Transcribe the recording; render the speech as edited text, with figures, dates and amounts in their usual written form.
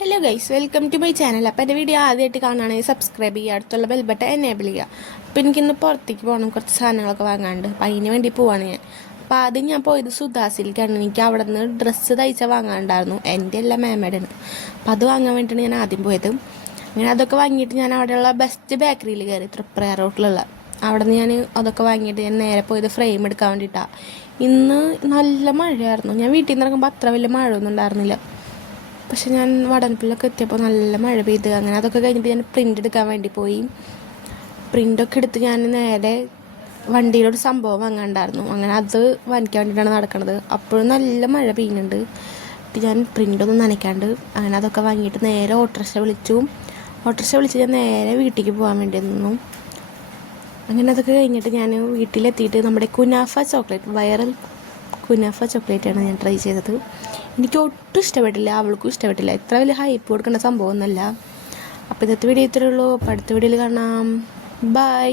Hello guys, welcome to my channel. അപ്പോൾ എൻ്റെ video ആദ്യമായിട്ട് കാണുകയാണെങ്കിൽ സബ്സ്ക്രൈബ് ചെയ്യുക, അടുത്തുള്ള ബെൽ ബട്ടൺ എനേബിൾ ചെയ്യുക. അപ്പോൾ എനിക്കിന്ന് പുറത്തേക്ക് പോകണം, കുറച്ച് സാധനങ്ങളൊക്കെ വാങ്ങാണ്ട്. അപ്പോൾ അതിന് വേണ്ടി പോവാണ് ഞാൻ. അപ്പോൾ ആദ്യം ഞാൻ പോയത് സുധാസിലേക്കാണ്. എനിക്ക് അവിടെ നിന്ന് ഡ്രസ്സ് തയ്ച്ചാൽ വാങ്ങാനുണ്ടായിരുന്നു, എൻ്റെ എല്ലാം മേമേഡാണ്. അപ്പോൾ അത് വാങ്ങാൻ വേണ്ടിയിട്ടാണ് ഞാൻ ആദ്യം പോയത്. അങ്ങനെ അതൊക്കെ വാങ്ങിയിട്ട് ഞാൻ അവിടെയുള്ള ബെസ്റ്റ് ബേക്കറിയിൽ കയറി, തൃപ്രയാർ റോട്ടിലുള്ള. അവിടെ നിന്ന് ഞാൻ അതൊക്കെ വാങ്ങിയിട്ട് ഞാൻ നേരെ പോയത് ഫ്രെയിം എടുക്കാൻ വേണ്ടിയിട്ടാണ്. ഇന്ന് നല്ല മഴയായിരുന്നു. ഞാൻ വീട്ടിൽ നിന്ന് ഇറങ്ങുമ്പോൾ അത്ര വലിയ മഴയൊന്നും ഉണ്ടായിരുന്നില്ല. പക്ഷെ ഞാൻ വടൻപിള്ളൊക്കെ എത്തിയപ്പോൾ നല്ല മഴ പെയ്ത്. അങ്ങനെ അതൊക്കെ കഴിഞ്ഞിട്ട് ഞാൻ പ്രിൻ്റ് എടുക്കാൻ വേണ്ടി പോയി. പ്രിൻ്റൊക്കെ എടുത്ത് ഞാൻ നേരെ വണ്ടിയിലൊരു സംഭവം വാങ്ങാണ്ടായിരുന്നു. അങ്ങനെ അത് വാങ്ങിക്കാൻ വേണ്ടിയിട്ടാണ് നടക്കുന്നത്. അപ്പോഴും നല്ല മഴ പെയ്യുന്നുണ്ട്. ഞാൻ പ്രിൻ്റൊന്നും നനയ്ക്കാണ്ട് അങ്ങനെ അതൊക്കെ വാങ്ങിയിട്ട് നേരെ ഓട്ടോറിക്ഷ വിളിച്ച് ഞാൻ നേരെ വീട്ടിലേക്ക് പോകാൻ വേണ്ടി നിന്നു. അങ്ങനെ അതൊക്കെ കഴിഞ്ഞിട്ട് ഞാൻ വീട്ടിലെത്തിയിട്ട് നമ്മുടെ കുനാഫ ചോക്ലേറ്റ്, വൈറൽ കുനാഫ ചോക്ലേറ്റാണ് ഞാൻ ട്രൈ ചെയ്തത്. എനിക്ക് ഒട്ടും ഇഷ്ടപ്പെട്ടില്ല, അവൾക്കും ഇഷ്ടപ്പെട്ടില്ല. ഇത്ര വലിയ ഹൈപ്പ് കൊടുക്കേണ്ട സംഭവമൊന്നുമല്ല. അപ്പോൾ ഇന്നത്തെ വീഡിയോ ഇത്രയേ ഉള്ളൂ. അപ്പോൾ അടുത്ത വീഡിയോയിൽ കാണാം. ബൈ.